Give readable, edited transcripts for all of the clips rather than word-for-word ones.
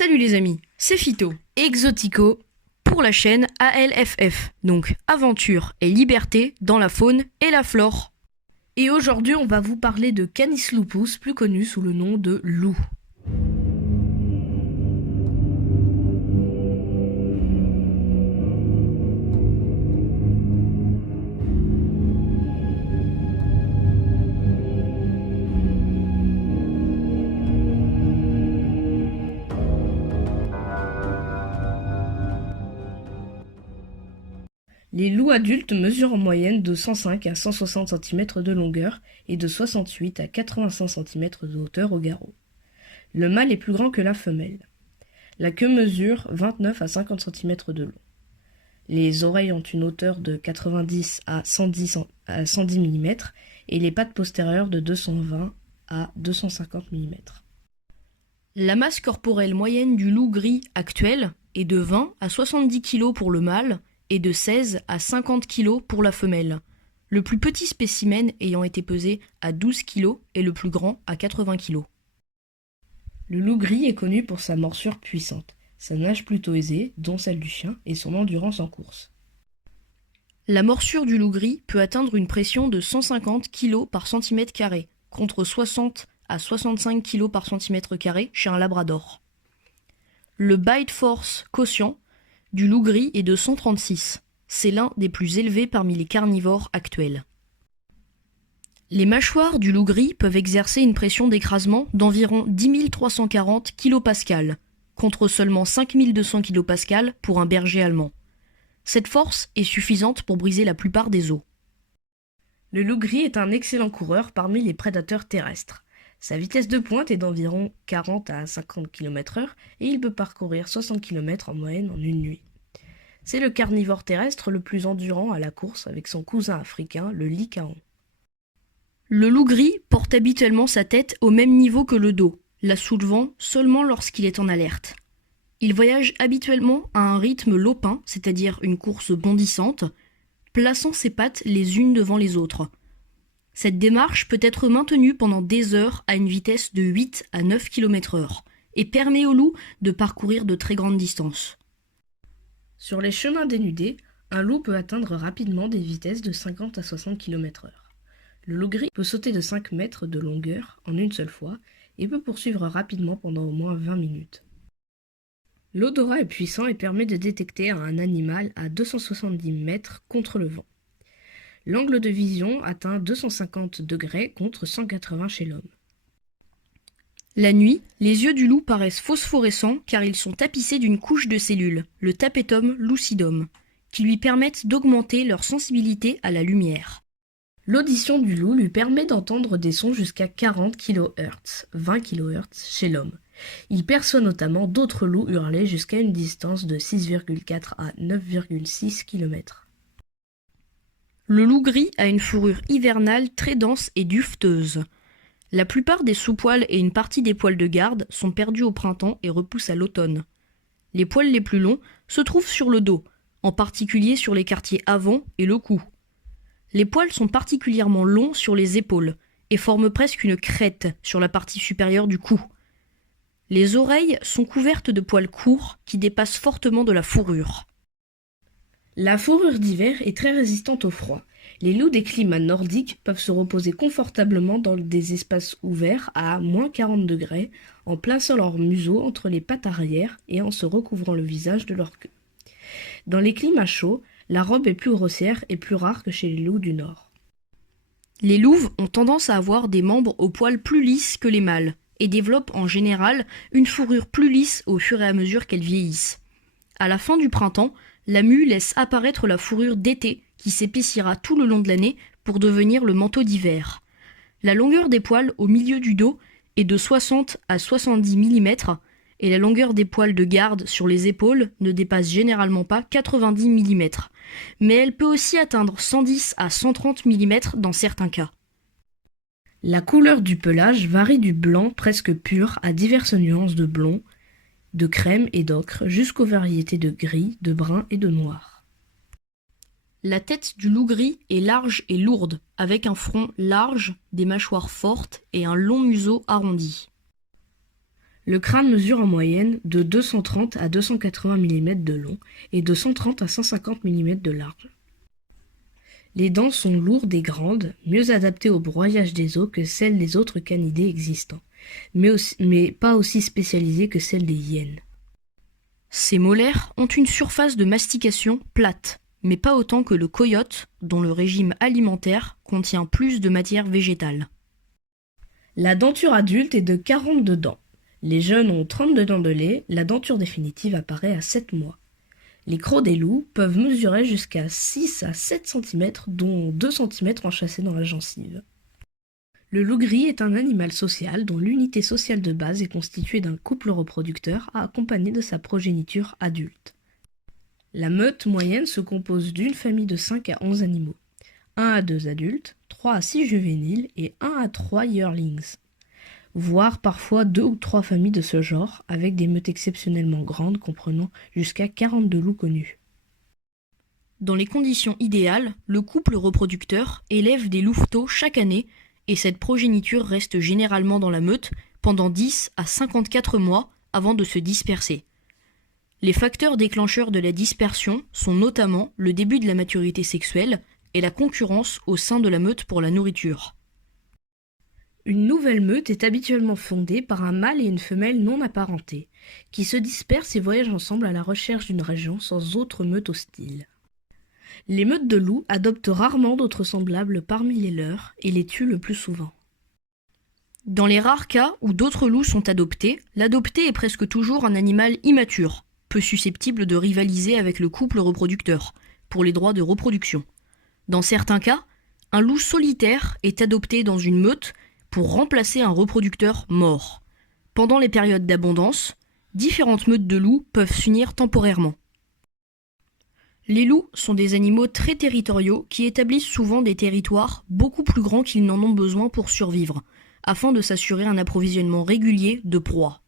Salut les amis, c'est Phyto, Exotico, pour la chaîne ALFF, donc Aventure et Liberté dans la faune et la flore. Et aujourd'hui on va vous parler de Canis lupus, plus connu sous le nom de loup. Les loups adultes mesurent en moyenne de 105 à 160 cm de longueur et de 68 à 85 cm de hauteur au garrot. Le mâle est plus grand que la femelle. La queue mesure 29 à 50 cm de long. Les oreilles ont une hauteur de 90 à 110 mm et les pattes postérieures de 220 à 250 mm. La masse corporelle moyenne du loup gris actuel est de 20 à 70 kg pour le mâle et de 16 à 50 kg pour la femelle, le plus petit spécimen ayant été pesé à 12 kg et le plus grand à 80 kg. Le loup gris est connu pour sa morsure puissante, sa nage plutôt aisée, dont celle du chien, et son endurance en course. La morsure du loup gris peut atteindre une pression de 150 kg par cm², contre 60 à 65 kg par cm² chez un labrador. Le bite force quotient du loup gris est de 136. C'est l'un des plus élevés parmi les carnivores actuels. Les mâchoires du loup gris peuvent exercer une pression d'écrasement d'environ 10 340 kPa, contre seulement 5 200 kPa pour un berger allemand. Cette force est suffisante pour briser la plupart des os. Le loup gris est un excellent coureur parmi les prédateurs terrestres. Sa vitesse de pointe est d'environ 40 à 50 km/h et il peut parcourir 60 km en moyenne en une nuit. C'est le carnivore terrestre le plus endurant à la course avec son cousin africain, le lycaon. Le loup gris porte habituellement sa tête au même niveau que le dos, la soulevant seulement lorsqu'il est en alerte. Il voyage habituellement à un rythme lopin, c'est-à-dire une course bondissante, plaçant ses pattes les unes devant les autres. Cette démarche peut être maintenue pendant des heures à une vitesse de 8 à 9 km/h et permet au loup de parcourir de très grandes distances. Sur les chemins dénudés, un loup peut atteindre rapidement des vitesses de 50 à 60 km/h. Le loup gris peut sauter de 5 mètres de longueur en une seule fois et peut poursuivre rapidement pendant au moins 20 minutes. L'odorat est puissant et permet de détecter un animal à 270 mètres contre le vent. L'angle de vision atteint 250 degrés contre 180 chez l'homme. La nuit, les yeux du loup paraissent phosphorescents car ils sont tapissés d'une couche de cellules, le tapetum lucidum, qui lui permettent d'augmenter leur sensibilité à la lumière. L'audition du loup lui permet d'entendre des sons jusqu'à 40 kHz, 20 kHz chez l'homme. Il perçoit notamment d'autres loups hurler jusqu'à une distance de 6,4 à 9,6 km. Le loup gris a une fourrure hivernale très dense et duveteuse. La plupart des sous-poils et une partie des poils de garde sont perdus au printemps et repoussent à l'automne. Les poils les plus longs se trouvent sur le dos, en particulier sur les quartiers avant et le cou. Les poils sont particulièrement longs sur les épaules et forment presque une crête sur la partie supérieure du cou. Les oreilles sont couvertes de poils courts qui dépassent fortement de la fourrure. La fourrure d'hiver est très résistante au froid. Les loups des climats nordiques peuvent se reposer confortablement dans des espaces ouverts à moins 40 degrés en plaçant leur museau entre les pattes arrière et en se recouvrant le visage de leur queue. Dans les climats chauds, la robe est plus grossière et plus rare que chez les loups du nord. Les louves ont tendance à avoir des membres aux poils plus lisses que les mâles et développent en général une fourrure plus lisse au fur et à mesure qu'elles vieillissent. À la fin du printemps, la mue laisse apparaître la fourrure d'été qui s'épaissira tout le long de l'année pour devenir le manteau d'hiver. La longueur des poils au milieu du dos est de 60 à 70 mm et la longueur des poils de garde sur les épaules ne dépasse généralement pas 90 mm, mais elle peut aussi atteindre 110 à 130 mm dans certains cas. La couleur du pelage varie du blanc presque pur à diverses nuances de blond, de crème et d'ocre jusqu'aux variétés de gris, de brun et de noir. La tête du loup gris est large et lourde, avec un front large, des mâchoires fortes et un long museau arrondi. Le crâne mesure en moyenne de 230 à 280 mm de long et de 130 à 150 mm de large. Les dents sont lourdes et grandes, mieux adaptées au broyage des os que celles des autres canidés existants, mais pas aussi spécialisées que celles des hyènes. Ces molaires ont une surface de mastication plate, mais pas autant que le coyote, dont le régime alimentaire contient plus de matière végétale. La denture adulte est de 42 dents. Les jeunes ont 32 dents de lait, la denture définitive apparaît à 7 mois. Les crocs des loups peuvent mesurer jusqu'à 6 à 7 cm, dont 2 cm enchâssés dans la gencive. Le loup gris est un animal social dont l'unité sociale de base est constituée d'un couple reproducteur accompagné de sa progéniture adulte. La meute moyenne se compose d'une famille de 5 à 11 animaux, 1 à 2 adultes, 3 à 6 juvéniles et 1 à 3 yearlings, voire parfois 2 ou 3 familles de ce genre, avec des meutes exceptionnellement grandes comprenant jusqu'à 42 loups connus. Dans les conditions idéales, le couple reproducteur élève des louveteaux chaque année et cette progéniture reste généralement dans la meute pendant 10 à 54 mois avant de se disperser. Les facteurs déclencheurs de la dispersion sont notamment le début de la maturité sexuelle et la concurrence au sein de la meute pour la nourriture. Une nouvelle meute est habituellement fondée par un mâle et une femelle non apparentés, qui se dispersent et voyagent ensemble à la recherche d'une région sans autre meute hostile. Les meutes de loups adoptent rarement d'autres semblables parmi les leurs et les tuent le plus souvent. Dans les rares cas où d'autres loups sont adoptés, l'adopté est presque toujours un animal immature, peu susceptible de rivaliser avec le couple reproducteur, pour les droits de reproduction. Dans certains cas, un loup solitaire est adopté dans une meute pour remplacer un reproducteur mort. Pendant les périodes d'abondance, différentes meutes de loups peuvent s'unir temporairement. Les loups sont des animaux très territoriaux qui établissent souvent des territoires beaucoup plus grands qu'ils n'en ont besoin pour survivre, afin de s'assurer un approvisionnement régulier de proies.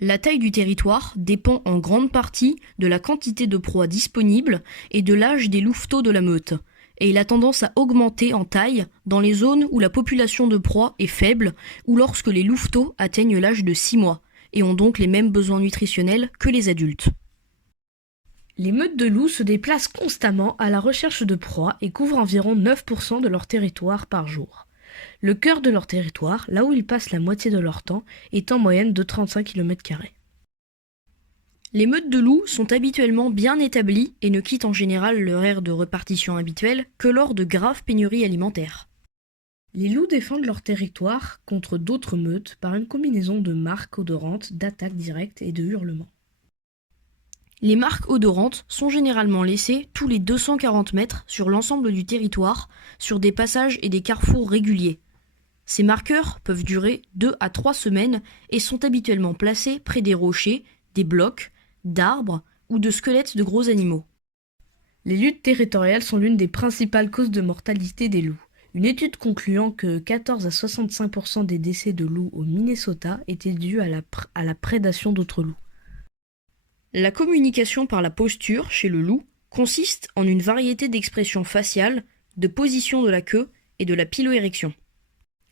La taille du territoire dépend en grande partie de la quantité de proies disponibles et de l'âge des louveteaux de la meute, et il a tendance à augmenter en taille dans les zones où la population de proies est faible ou lorsque les louveteaux atteignent l'âge de 6 mois et ont donc les mêmes besoins nutritionnels que les adultes. Les meutes de loups se déplacent constamment à la recherche de proies et couvrent environ 9% de leur territoire par jour. Le cœur de leur territoire, là où ils passent la moitié de leur temps, est en moyenne de 35 km². Les meutes de loups sont habituellement bien établies et ne quittent en général leur aire de répartition habituelle que lors de graves pénuries alimentaires. Les loups défendent leur territoire contre d'autres meutes par une combinaison de marques odorantes, d'attaques directes et de hurlements. Les marques odorantes sont généralement laissées tous les 240 mètres sur l'ensemble du territoire, sur des passages et des carrefours réguliers. Ces marqueurs peuvent durer 2 à 3 semaines et sont habituellement placés près des rochers, des blocs, d'arbres ou de squelettes de gros animaux. Les luttes territoriales sont l'une des principales causes de mortalité des loups. Une étude concluant que 14 à 65% des décès de loups au Minnesota étaient dus à la prédation d'autres loups. La communication par la posture chez le loup consiste en une variété d'expressions faciales, de position de la queue et de la piloérection.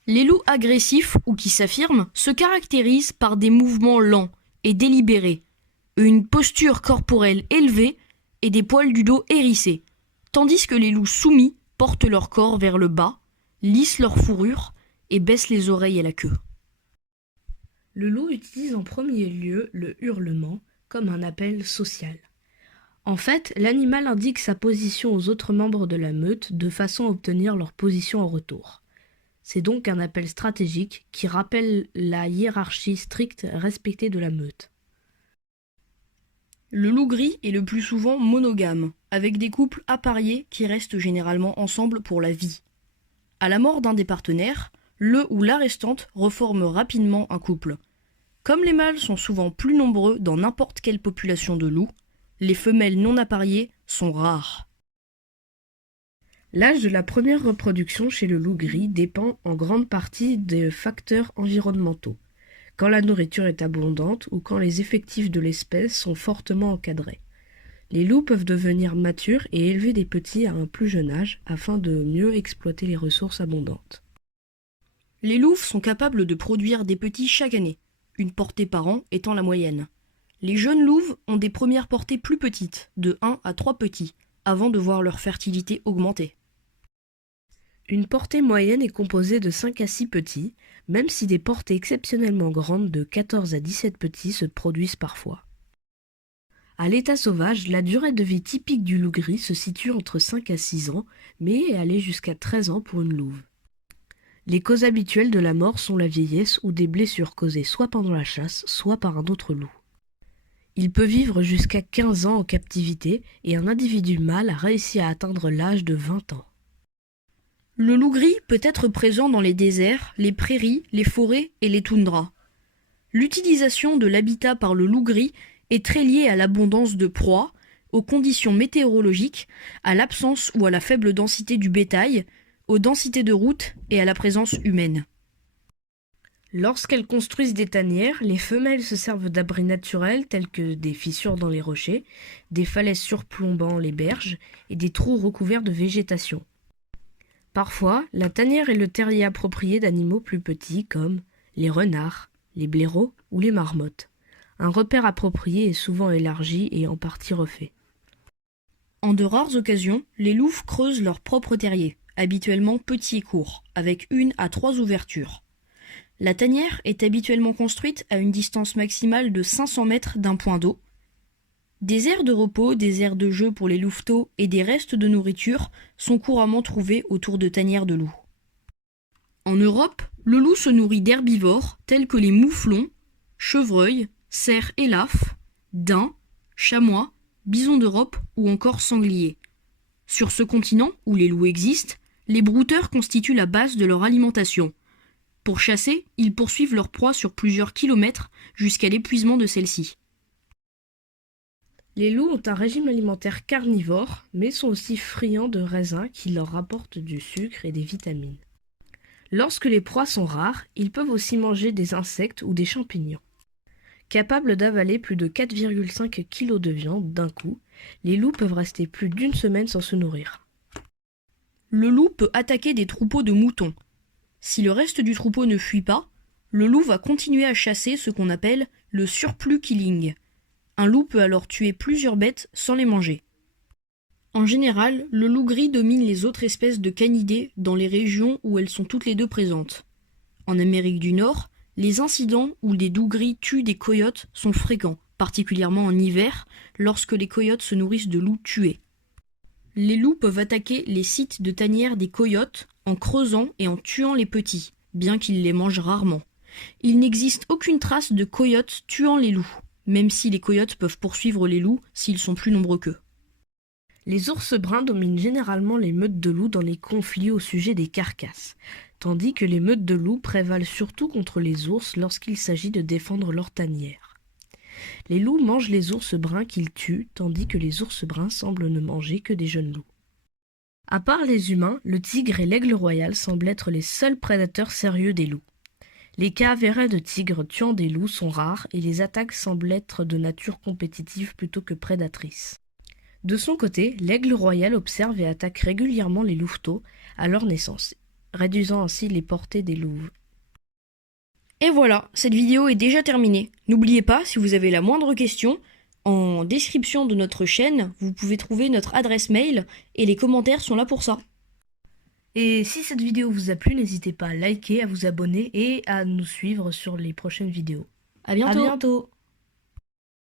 Les loups agressifs ou qui s'affirment se caractérisent par des mouvements lents et délibérés, une posture corporelle élevée et des poils du dos hérissés, tandis que les loups soumis portent leur corps vers le bas, lissent leur fourrure et baissent les oreilles et la queue. Le loup utilise en premier lieu le hurlement comme un appel social. En fait, l'animal indique sa position aux autres membres de la meute de façon à obtenir leur position en retour. C'est donc un appel stratégique qui rappelle la hiérarchie stricte respectée de la meute. Le loup gris est le plus souvent monogame, avec des couples appariés qui restent généralement ensemble pour la vie. À la mort d'un des partenaires, le ou la restante reforme rapidement un couple. Comme les mâles sont souvent plus nombreux dans n'importe quelle population de loups, les femelles non appariées sont rares. L'âge de la première reproduction chez le loup gris dépend en grande partie des facteurs environnementaux, quand la nourriture est abondante ou quand les effectifs de l'espèce sont fortement encadrés. Les loups peuvent devenir matures et élever des petits à un plus jeune âge afin de mieux exploiter les ressources abondantes. Les louves sont capables de produire des petits chaque année. une portée par an étant la moyenne. Les jeunes louves ont des premières portées plus petites, de 1 à 3 petits, avant de voir leur fertilité augmenter. Une portée moyenne est composée de 5 à 6 petits, même si des portées exceptionnellement grandes de 14 à 17 petits se produisent parfois. À l'état sauvage, la durée de vie typique du loup gris se situe entre 5 à 6 ans, mais est allée jusqu'à 13 ans pour une louve. Les causes habituelles de la mort sont la vieillesse ou des blessures causées soit pendant la chasse, soit par un autre loup. Il peut vivre jusqu'à 15 ans en captivité et un individu mâle a réussi à atteindre l'âge de 20 ans. Le loup gris peut être présent dans les déserts, les prairies, les forêts et les toundras. L'utilisation de l'habitat par le loup gris est très liée à l'abondance de proies, aux conditions météorologiques, à l'absence ou à la faible densité du bétail, aux densités de routes et à la présence humaine. Lorsqu'elles construisent des tanières, les femelles se servent d'abris naturels tels que des fissures dans les rochers, des falaises surplombant les berges et des trous recouverts de végétation. Parfois, la tanière est le terrier approprié d'animaux plus petits comme les renards, les blaireaux ou les marmottes. Un repère approprié est souvent élargi et en partie refait. En de rares occasions, les louves creusent leur propre terrier, habituellement petit et court, avec 1 à 3 ouvertures. La tanière est habituellement construite à une distance maximale de 500 mètres d'un point d'eau. Des aires de repos, des aires de jeu pour les louveteaux et des restes de nourriture sont couramment trouvés autour de tanières de loups. En Europe, le loup se nourrit d'herbivores tels que les mouflons, chevreuils, cerfs et lafs, daims, chamois, bisons d'Europe ou encore sangliers. Sur ce continent, où les loups existent, les brouteurs constituent la base de leur alimentation. Pour chasser, ils poursuivent leur proie sur plusieurs kilomètres jusqu'à l'épuisement de celle-ci. Les loups ont un régime alimentaire carnivore, mais sont aussi friands de raisins qui leur apportent du sucre et des vitamines. Lorsque les proies sont rares, ils peuvent aussi manger des insectes ou des champignons. Capables d'avaler plus de 4,5 kg de viande d'un coup, les loups peuvent rester plus d'1 semaine sans se nourrir. Le loup peut attaquer des troupeaux de moutons. Si le reste du troupeau ne fuit pas, le loup va continuer à chasser ce qu'on appelle le surplus killing. Un loup peut alors tuer plusieurs bêtes sans les manger. En général, le loup gris domine les autres espèces de canidés dans les régions où elles sont toutes les deux présentes. En Amérique du Nord, les incidents où des loups gris tuent des coyotes sont fréquents, particulièrement en hiver, lorsque les coyotes se nourrissent de loups tués. Les loups peuvent attaquer les sites de tanière des coyotes en creusant et en tuant les petits, bien qu'ils les mangent rarement. Il n'existe aucune trace de coyotes tuant les loups, même si les coyotes peuvent poursuivre les loups s'ils sont plus nombreux qu'eux. Les ours bruns dominent généralement les meutes de loups dans les conflits au sujet des carcasses, tandis que les meutes de loups prévalent surtout contre les ours lorsqu'il s'agit de défendre leur tanière. Les loups mangent les ours bruns qu'ils tuent, tandis que les ours bruns semblent ne manger que des jeunes loups. À part les humains, le tigre et l'aigle royal semblent être les seuls prédateurs sérieux des loups. Les cas avérés de tigres tuant des loups sont rares et les attaques semblent être de nature compétitive plutôt que prédatrice. De son côté, l'aigle royal observe et attaque régulièrement les louveteaux à leur naissance, réduisant ainsi les portées des louves. Et voilà, cette vidéo est déjà terminée. N'oubliez pas, si vous avez la moindre question, en description de notre chaîne, vous pouvez trouver notre adresse mail et les commentaires sont là pour ça. Et si cette vidéo vous a plu, n'hésitez pas à liker, à vous abonner et à nous suivre sur les prochaines vidéos. À bientôt. À bientôt.